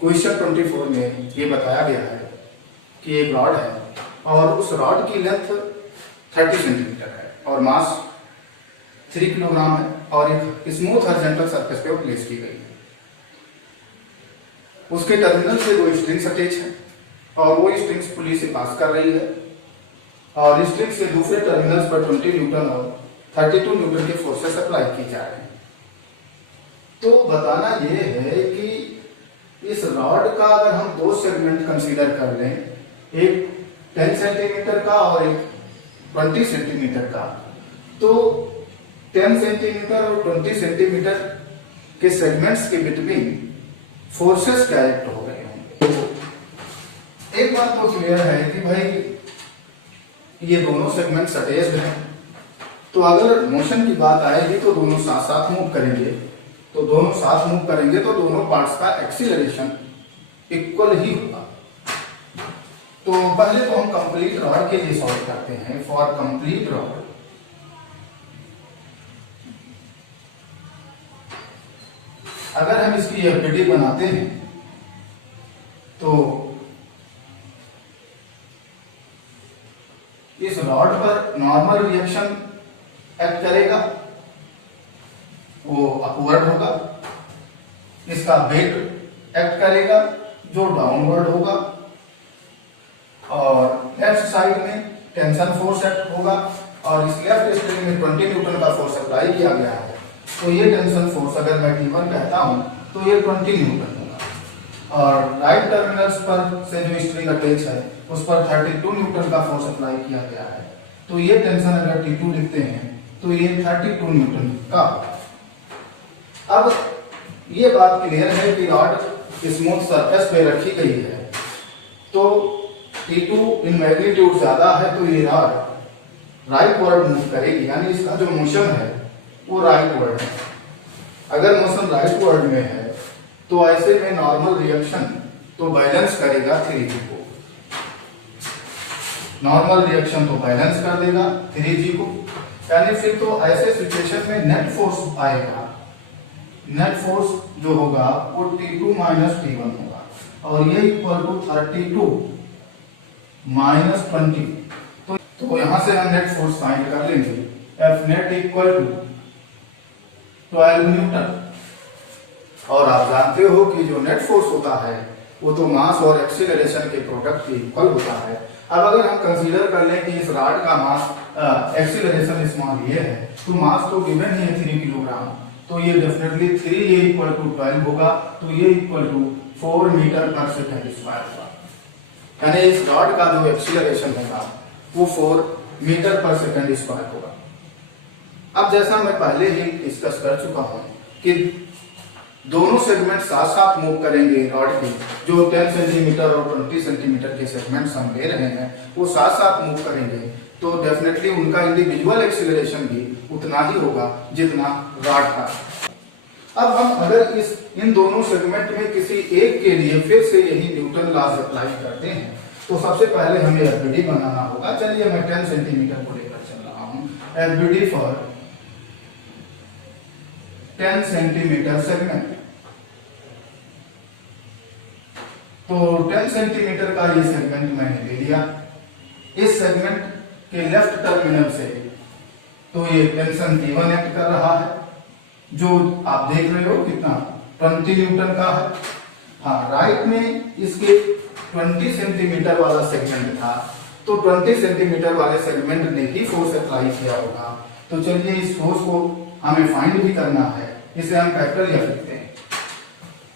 Question 24 में ये बताया गया है कि एक रॉड है और उस रॉड की लेंथ 30 सेंटीमीटर है और मास 3 किलोग्राम है और एक स्मूथ हॉरिजॉन्टल सरफेस पे प्लेस की गई है। उसके टर्मिनल से दो स्ट्रिंग्स अटैच है और वो स्ट्रिंग्स पुली से पास कर रही है और स्ट्रिंग से दूसरे टर्मिनल्स पर 20 न्यूटन और 32 न्यूटन के फोर्सेस अप्लाई की जा रहे हैं। तो बताना ये है कि इस रॉड का अगर हम दो सेगमेंट कंसीडर कर लें, एक 10 सेंटीमीटर का और एक 20 सेंटीमीटर का, तो 10 सेंटीमीटर और 20 सेंटीमीटर के सेगमेंट्स के बिटवीन फोर्सेस क्या एक्ट हो रहे होंगे। एक बात तो क्लियर है कि भाई ये दोनों सेगमेंट्स अटैच्ड हैं, तो अगर मोशन की बात आएगी तो दोनों साथ साथ मूव करेंगे, तो दोनों साथ मूव करेंगे तो दोनों पार्ट्स का एक्सीलरेशन इक्वल ही होगा। तो पहले तो हम कंप्लीट रॉड के लिए सॉल्व करते हैं। फॉर कंप्लीट रॉड अगर हम इसकी एफडीडी बनाते हैं तो इस रॉड पर नॉर्मल रिएक्शन एक्ट करेगा, वो अपवर्ड होगा। इसका वेट एक्ट करेगा जो डाउनवर्ड होगा और लेफ्ट साइड में टेंशन फोर्स एक्ट होगा और इस लेफ्ट स्ट्रिंग में 20 न्यूटन का फोर्स अप्लाई किया गया है। तो ये टेंशन फोर्स अगर मैं T1 कहता हूं तो ये 20 न्यूटन होगा और राइट टर्मिनल्स पर से जो स्ट्रिंग अटैच है उस पर 32 न्यूटन का फोर्स अप्लाई किया गया है। तो ये टेंशन अगर T2 लिखते हैं तो ये 32 न्यूटन का। अब ये बात क्लियर है कि रॉड स्मूथ सरफेस पे रखी गई है, तो T2 इन मैग्नीट्यूड ज्यादा है तो ये रॉड राइट वर्ड मूव करेगी, यानी इसका जो मोशन है वो राइट वर्ड है। अगर मोशन राइट वर्ड में है तो ऐसे में नॉर्मल रिएक्शन तो बैलेंस करेगा 3G को, नॉर्मल रिएक्शन तो बैलेंस कर देगा 3G को, यानी फिर तो ऐसे सिचुएशन में नेट फोर्स आएगा। नेट फोर्स जो होगा वो T2 माइनस T1 होगा और ये इक्वल टू 32 माइनस 20। तो यहां से हम नेट फोर्स फाइंड कर लेंगे। F net equal to 12 newton और आप जानते हो कि जो नेट फोर्स होता है वो तो मास और एक्सीलरेशन के प्रोडक्ट के इक्वल होता है। अब अगर हम कंसीडर कर लें कि इस रॉड का मास एक्सीलरेशन स्मॉल ये है तो मास तो गिवन ही है 3 किलोग्राम, तो ये डेफिनेटली 3 ये इक्वल टू 12 होगा, तो ये इक्वल टू 4 मीटर पर सेकंड स्क्वायर होगा। यानी इस रॉड का जो एक्सीलरेशन होगा वो 4 मीटर पर सेकंड स्क्वायर होगा। अब जैसा मैं पहले ही डिस्कस कर चुका हूं कि दोनों सेगमेंट साथ साथ मूव करेंगे रॉड के, जो 10 सेंटीमीटर और 20 सेंटीमीटर के सेगमेंट्स हम ले रहे हैं वो साथ साथ मूव करेंगे, तो डेफिनेटली उनका इंडिविजुअल एक्सीलरेशन भी उतना ही होगा जितना रॉड का। अब हम अगर इन दोनों सेगमेंट में किसी एक के लिए फिर से यही न्यूटन लॉज अप्लाई करते हैं तो सबसे पहले हमें एफबीडी बनाना होगा। चलिए मैं 10 सेंटीमीटर को लेकर चल रहा हूं। FBD for 10 centimetre segment. तो 10 सेंटीमीटर का ये सेगमेंट मैंने ले लिया। इस सेगमेंट के लेफ्ट टर्मिनल से तो ये टेंशन T1 एक्ट कर रहा है, जो आप देख रहे हो कितना 20 न्यूटन का है। हाँ, राइट में इसके 20 सेंटीमीटर वाला सेगमेंट था, तो 20 सेंटीमीटर वाले सेगमेंट ने ही फोर्स अप्लाई किया होगा। तो चलिए इस फोर्स को हमें फाइंड भी करना है, इसे हम कैपिटल F लिखते हैं।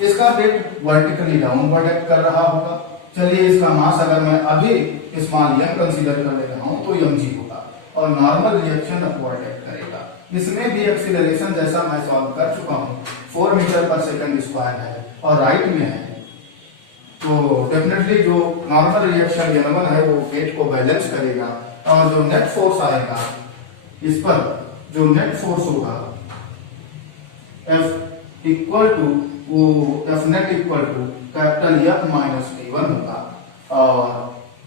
इसका वेट वर्टिकली डाउनवर्ड एक्ट कर रहा होगा। चलिए इसका मास अगर मैं अभी स्मॉल m कंसीडर कर ले रहा हूं तो mg होगा और नॉर्मल रिएक्शन अपवर्ड एक्ट करेगा। इसमें भी एक्सीलरेशन जैसा मैं सॉल्व कर चुका हूं 4 मीटर पर सेकंड स्क्वायर है और राइट में है, तो डेफिनेटली जो नॉर्मल रिएक्शन N1 है वो वेट को बैलेंस करेगा और जो नेट फोर्स आएगा इस पर, जो नेट फोर्स होगा F इक्वल टू वो F net equal to capital F minus T1 होगा और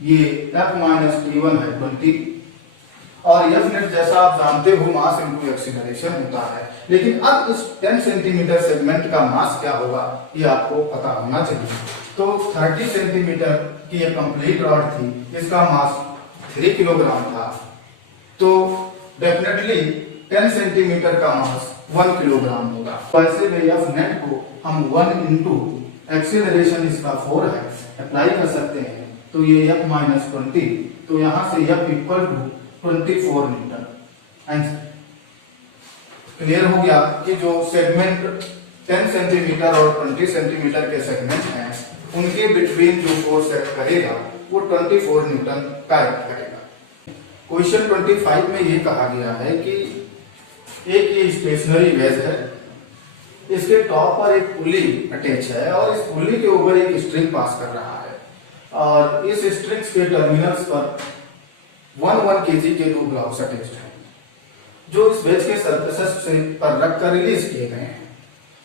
ये F माइनस T1 है 20 और एफ नेट जैसा आप जानते हो मास इनटू एक्सीलरेशन होता है, लेकिन अब इस 10 सेंटीमीटर सेगमेंट का मास क्या होगा ये आपको पता होना चाहिए। तो 30 सेंटीमीटर की ये कंप्लीट रॉड थी, इसका मास 3 किलोग्राम था, तो डेफिनेटली 10 सेंटीमीटर का मास 1 किलोग्राम होगा। वैसे में एफ नेट को हम 1 इंटू एक्सीलरेशन इसका 4 है अप्लाई कर सकते हैं, तो ये f माइनस 20, तो यहाँ से f equal to 24 newton. Answer clear हो गया कि जो सेगमेंट 10 सेंटीमीटर और 20 सेंटीमीटर के सेगमेंट हैं उनके बिटवीन जो फोर्स एक्ट करेगा वो 24 न्यूटन का एक्ट करेगा। क्वेश्चन 25 में ये कहा गया है कि एक ये स्टेशनरी वेज है, इसके टॉप पर एक पुली अटैच है और इस पुली के ऊपर एक स्ट्रिंग पास कर रहा है और इस स्ट्रिंग्स के टर्मिनल्स पर 1 kg के 2 ब्लॉक्स अटैच्ड हैं जो इस वेज के सरफेस से पर रखकर रिलीज किए गए हैं।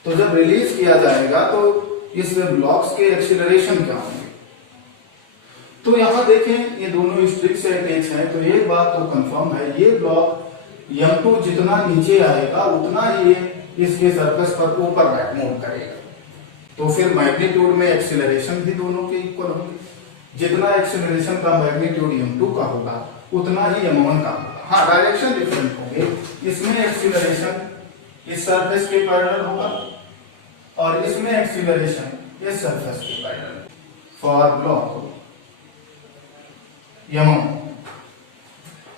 तो जब रिलीज किया जाएगा तो इस ब्लॉक्स के एक्सीलरेशन क्या होंगे। तो यहाँ देखें ये दोनों स्ट्रिंग से अटैच हैं, तो एक बात तो कंफर्म है, ये ब्लॉक m2 जितना नीचे आएगा उतना ही इसके सरफेस पर ऊपर मूव करेगा, तो फिर मैग्नीट्यूड में एक्सीलरेशन भी दोनों के इक्वल होंगे। जितना एक्सीलरेशन का मैग्नीट्यूड m2 का होगा उतना ही m1 का होगा। हाँ, डायरेक्शन डिफरेंट होंगे, इसमें एक्सीलरेशन इस सरफेस के पैरेलल होगा और इसमें एक्सीलरेशन इस सरफेस के पैरेलल। फॉर ब्लॉक m1,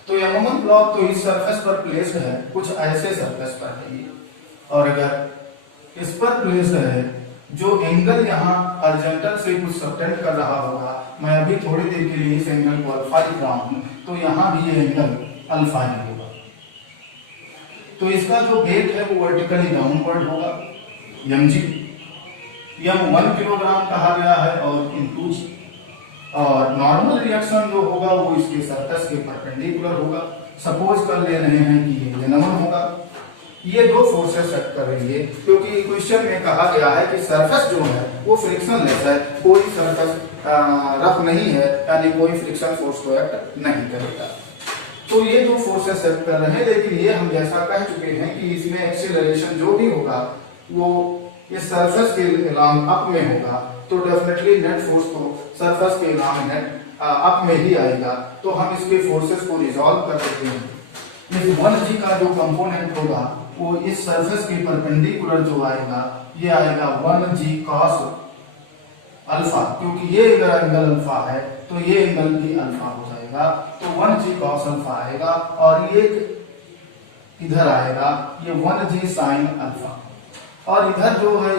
तो m1 ब्लॉक तो इस सरफेस पर प्लेस्ड है, कुछ ऐसे सरफेस पर है, और अगर इस पर प्लेस्ड है जो एंगल यहाँ हॉरिजॉन्टल से कुछ सबटेंड कर रहा होगा, मैं अभी थोड़ी देर के लिए इस एंगल को अल्फा लिख रहा हूं, तो यहाँ भी ये एंगल अल्फा ही होगा। तो इसका जो वेट है वो वर्टिकली डाउनवर्ड होगा, mg, यम 1 किलोग्राम कहा गया है और इनटू जी, और नॉर्मल रिएक्शन जो होगा वो इसके सरफेस के परपेंडिकुलर होगा। सपोज कर ले रहे हैं कि ये n1 होगा, ये दो फोर्सेस सेट कर रही है, क्योंकि क्वेश्चन में कहा गया है कि सरफेस जो है वो फ्रिक्शनलेस है, कोई सरफेस रफ नहीं है, यानी कोई फ्रिक्शन फोर्स को एक्ट नहीं करेगा। तो ये दो फोर्सेस सेट कर रहे हैं, लेकिन ये हम जैसा कह चुके हैं कि इसमें एक्सीलरेशन जो भी होगा वो इस सरफेस के अलोंग अप में होगा, तो डेफिनेटली नेट फोर्स तो सरफेस के अलोंग नेट अप में ही आएगा। तो हम इसके फोर्सेस को रिजॉल्व कर देते हैं। इस 1g का जो कंपोनेंट होगा वो इस सरफेस के परपेंडिकुलर जो आएगा ये आएगा 1g cos अल्फा, क्योंकि ये अगर एंगल अल्फा है तो ये एंगल भी अल्फा हो जाएगा, तो 1g cos अल्फा आएगा, और ये इधर आएगा ये 1g sin अल्फा, और इधर जो है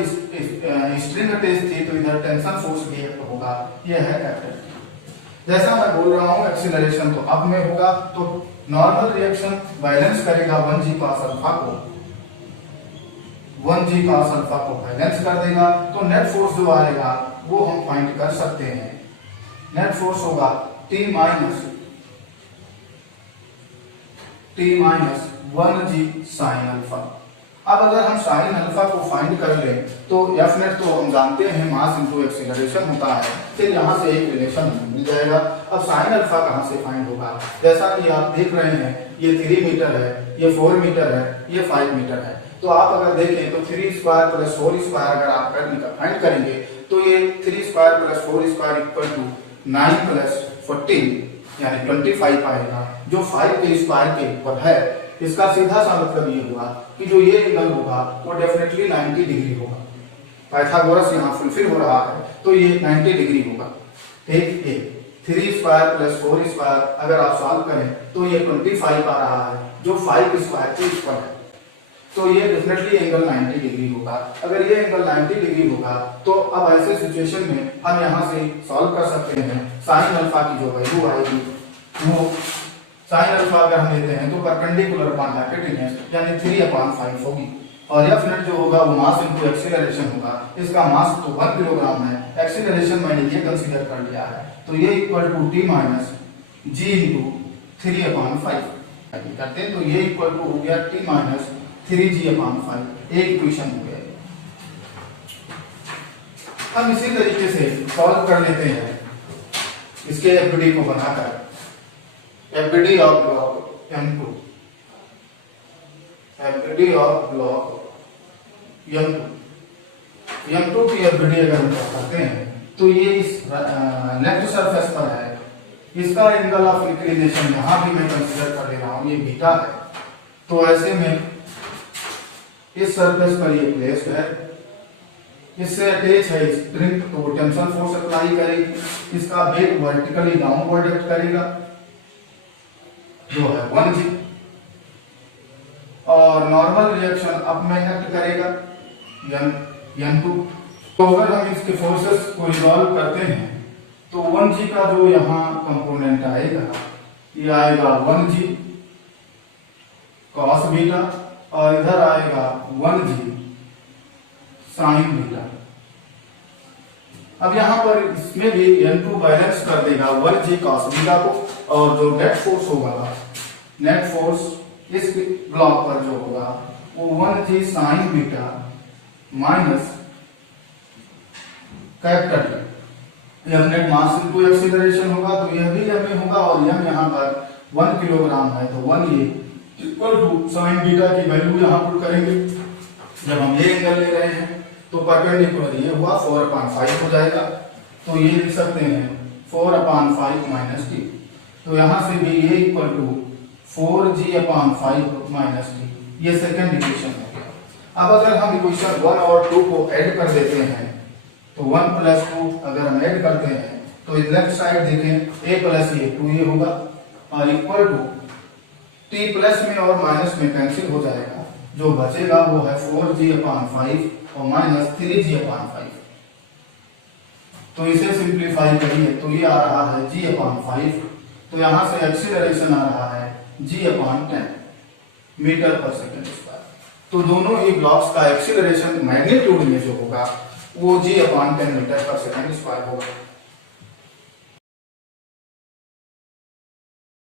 स्ट्रिंग अटैच थी तो इधर टेंशन फोर्स भी एक्ट होगा, ये है कैपिटल। जैसा मैं बोल रहा हूँ एक्सीलरेशन तो अब में होगा, तो नॉर्मल रिएक्शन बैलेंस करेगा 1g cos अल्फा को, 1g cos अल्फा को बैलेंस कर देगा, तो नेट फोर्स जो आएगा वो हम फाइंड कर सकते हैं। नेट फोर्स होगा T minus 1g sin alpha. अब अगर हम साइन अल्फा को फाइंड कर ले तो एफ नेट तो हम जानते हैं मास इनटू एक्सीलरेशन होता है, फिर यहाँ से एक रिलेशन मिल जाएगा। अब साइन अल्फा कहाँ से फाइंड होगा, जैसा कि आप देख रहे हैं ये 3 मीटर है, ये 4 मीटर है, ये 5 मीटर है, तो आप अगर देखें तो 3 स्क्वायर प्लस 4 स्क्वायर अगर आप फाइंड करेंगे तो ये 3 square plus 4 square equal to 9 plus 14 यानी 25 आएगा, जो 5 के स्क्वायर के ऊपर है। इसका सीधा सा मतलब ये हुआ कि जो ये एंगल होगा वो डेफिनेटली 90 डिग्री होगा। पाइथागोरस यहाँ फुलफिल हो रहा है तो ये 90 डिग्री होगा। ठीक है, 3 स्क्वायर प्लस 4 स्क्वायर अगर आप सॉल्व करें तो ये 25 आ रहा है, जो 5 स्क्वायर के इक्वल है, तो ये डेफिनेटली एंगल 90 डिग्री होगा। अगर ये एंगल 90 डिग्री होगा तो अब ऐसे सिचुएशन में हम यहाँ से सॉल्व कर सकते हैं। साइन अल्फा की जो वैल्यू आएगी वो साइन अल्फा अगर हम लेते हैं तो परपेंडिकुलर अपॉन हाइपोटेन्यूज यानी 3/5 होगी, और एफ नेट जो होगा वो मास इनटू एक्सीलरेशन होगा। इसका मास तो 1 किलोग्राम है, एक्सीलरेशन मैंने ये कंसीडर कर लिया है, तो ये equal to T minus g into 3/5 करते हैं, तो ये इक्वल टू हो गया T माइनस 3g/5, एक इक्वेशन हो गया। हम इसी तरीके से सॉल्व कर लेते हैं इसके एफबीडी को बनाकर। FBD of block m2, FBD of block m2 की एफबीडी अगर हम करते हैं तो ये इस नेक्स्ट सरफेस पर है, इसका एंगल ऑफ इंक्लिनेशन यहां भी मैं कंसीडर कर ले रहा हूं, ये बीटा है। तो ऐसे में इस सरफेस पर ये प्लेस्ड है, इससे अटैच है स्प्रिंग, तो वो टेंशन फोर्स अप्लाई करेगी, इसका वेट वर्टिकली डाउनवर्ड एक्ट करेगा जो है 1g, और नॉर्मल रिएक्शन अप में एक्ट करेगा m2। तो अगर हम इसके फोर्सेस को रिजॉल्व करते हैं तो 1g का जो यहाँ कंपोनेंट आएगा ये आएगा 1g cos बीटा, और इधर आएगा 1g sin बीटा। अब यहाँ पर इसमें भी n2 बैलेंस कर देगा 1g cos बीटा को, और जो नेट फोर्स होगा, नेट फोर्स इस ब्लॉक पर जो होगा वो 1g sin beta minus capital T, यह नेट मास इनटू एक्सीलरेशन होगा, तो यह भी m में होगा, और m यहाँ पर 1 किलोग्राम है तो 1 ये इक्वल टू sin बीटा की वैल्यू यहाँ पुट करेंगे। जब हम ये एंगल ले रहे हैं तो परपेंडिकुलर ये हुआ 4/5 हो जाएगा, तो ये लिख सकते हैं 4/5 माइनस टी। तो यहाँ से भी ये इक्वल टू 4g/5 माइनस टी, ये सेकेंड इक्वेशन हो गया। अब अगर हम इक्वेशन 1 और 2 को ऐड कर देते हैं तो 1 + 2 अगर हम ऐड करते हैं तो इस लेफ्ट साइड देखें a + a 2a होगा, और इक्वल टू t प्लस में और माइनस में कैंसिल हो जाएगा, जो बचेगा वो है 4g/5 और माइनस 3g/5। तो इसे सिंप्लीफाई करिए तो ये आ रहा है g/5, तो यहाँ से एक्सीलरेशन आ रहा है g/10 मीटर पर सेकेंड स्क्वायर। तो दोनों ही ब्लॉक्स का एक्सीलरेशन मैग्नीट्यूड में जो होगा वो g/10 मीटर पर सेकेंड स्क्वायर होगा।